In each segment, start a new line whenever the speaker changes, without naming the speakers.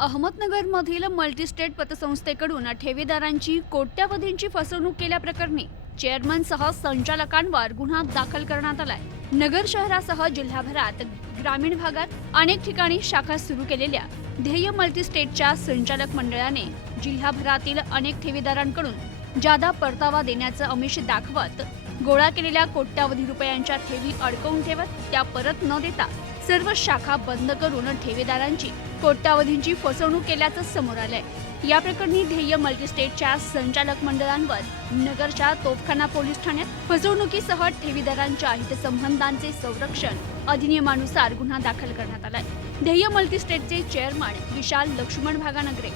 अहमदनगरमधील multi-state पतसंस्थेकडून ठेवीदारांची कोट्यावधींची फसवणूक केल्याप्रकरणी चेअरमनसह संचालकांवर गुन्हा दाखल करण्यात आलाय. नगर शहरासह जिल्हाभरात ग्रामीण भागात अनेक ठिकाणी शाखा सुरू केलेल्या ध्येय मल्टीस्टेटच्या संचालक मंडळाने जिल्हाभरातील अनेक ठेवीदारांकडून जादा परतावा देण्याचं अमिष दाखवत गोळा केलेल्या कोट्यावधी रुपयांच्या ठेवी अडकवून ठेवत त्या परत न देता सर्व शाखा बंद करून ठेवीदारांची कोट्यावधींची फसवणूक केल्याचं समोर आलंय. या प्रकरणी ध्येय मल्टीस्टेटच्या संचालक मंडळांवर नगरच्या तोफखाना पोलीस ठाण्यात फसवणुकीसह ठेवीदारांच्या हितसंबंधांचे संरक्षण अधिनियमानुसार गुन्हा दाखल करण्यात आलाय. ध्येय मल्टीस्टेटचे चेअरमन विशाल लक्ष्मण भागानगरे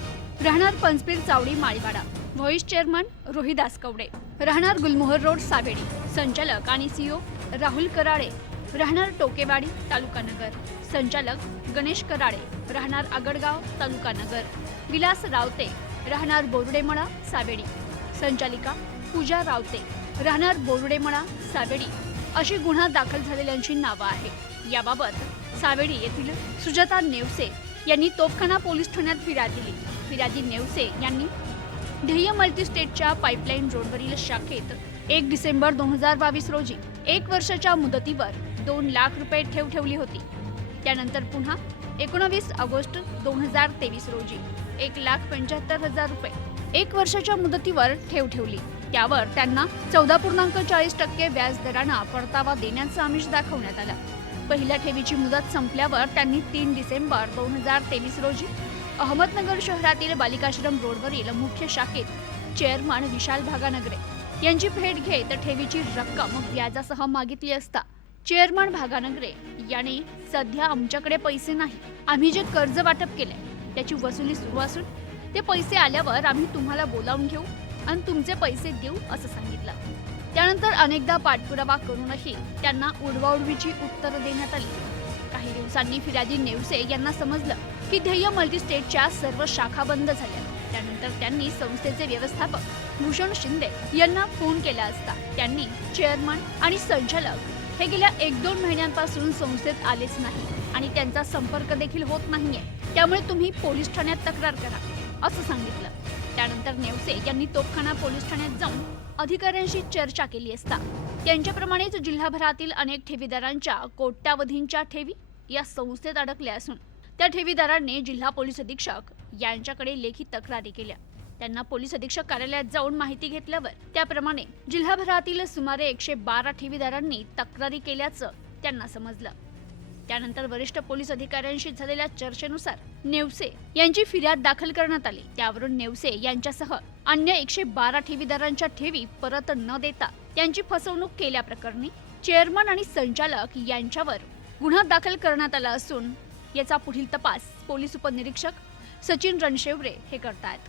राहणार पंचपीर चावडी माळीवाडा व्हॉइस चेअरमन रोहिदास कवडे राहणार गुलमोहर रोड सावेडी संचालक आणि सीओ राहुल कराळे राहणार टोकेवाडी तालुका नगर. संचालक गणेश कराळे राहणार आगडगाव तालुका नगर. विलास रावते राहणार बोरुडेमळा सावेडी. संचालिका पूजा रावते राहणार बोरुडेमळा सावेडी. अशी गुन्हा दाखल झालेल्यांची नावं आहेत. याबाबत सावेडी येथील सुजाता नेवसे यांनी तोफखाना पोलीस ठाण्यात फिर्याद दिली. फिर्यादी नेवसे यांनी ध्येय मल्टीस्टेटच्या पाईपलाईन रोडवरील शाखेत एक डिसेंबर दोन हजार बावीस रोजी एक वर्षाच्या मुदतीवर दोन लाख रुपये ठेव ठेवली होती. त्यानंतर पुन्हा एकोणावीस ऑगस्ट दोन हजार तेवीस रोजी एक लाख पंच्याहत्तर हजार रुपये एक वर्षाच्या मुदतीवर ठेव ठेवली. त्यावर त्यांना चौदा पूर्णांक चाळीस टक्के व्याज दरानं परतावा देण्याचा आमिष दाखवण्यात आला. पहिल्या ठेवीची मुदत संपल्यावर त्यांनी तीन डिसेंबर दोन हजार तेवीस रोजी अहमदनगर शहरातील बालिकाश्रम रोडवरील मुख्य शाखेत चेअरमन विशाल भागानगरे यांची भेट घेत ठेवीची रक्कम व्याजासह मागितली असता चेअरमन भागानगरे याने सध्या आमच्याकडे पैसे नाही. आम्ही जे कर्ज वाटप केले त्याची वसुली सुरू असून ते पैसे आल्यावर आम्ही तुम्हाला बोलावून घेऊ आणि तुमचे पैसे देऊ असं सांगितलं. त्यानंतर अनेकदा पाठपुरावा करूनही त्यांना उडवाउडवीची उत्तरं देण्यात आली. काही दिवसांनी फिर्यादी नेवसे यांना समजलं की ध्येय मल्टीस्टेटच्या सर्व शाखा बंद झाल्या. त्यानंतर त्यांनी संस्थेचे व्यवस्थापक भूषण शिंदे यांना फोन केला असता. त्यांनी चेअरमन आणि संचालक हे गेल्या एक दोन महिन्यांपासून संस्थेत आलेच नाही आणि त्यांचा संपर्क देखील होत नाहीये. त्यामुळे तुम्ही पोलीस ठाण्यात तक्रार करा असं सांगितलं. त्यानंतर नेवसे यांनी तोफखाना पोलीस ठाण्यात जाऊन अधिकाऱ्यांशी चर्चा केली असता. त्यांच्याप्रमाणेच जिल्हाभरातील अनेक ठेवीदारांच्या कोट्यावधींच्या ठेवी या संस्थेत अडकल्या असून त्या ठेवीदारांनी जिल्हा पोलीस अधीक्षक यांच्याकडे लेखी तक्रारी केल्या. त्यांना पोलीस अधीक्षक कार्यालयात जाऊन माहिती घेतल्यावर त्याप्रमाणे जिल्हाभरातील सुमारे एकशे बारा ठेवीदारांनी तक्रारी केल्याचं त्यांना समजलं. त्यानंतर वरिष्ठ पोलीस अधिकाऱ्यांशी झालेल्या चर्चेनुसार नेवसे यांची फिर्याद दाखल करण्यात आली. त्यावरून नेवसे यांच्यासह अन्य एकशे बारा ठेवीदारांच्या ठेवी परत न देता त्यांची फसवणूक केल्याप्रकरणी चेअरमन आणि संचालक यांच्यावर गुन्हा दाखल करण्यात आला असून याचा पुढील तपास पोलीस उपनिरीक्षक सचिन रणशेवरे हे करतायत.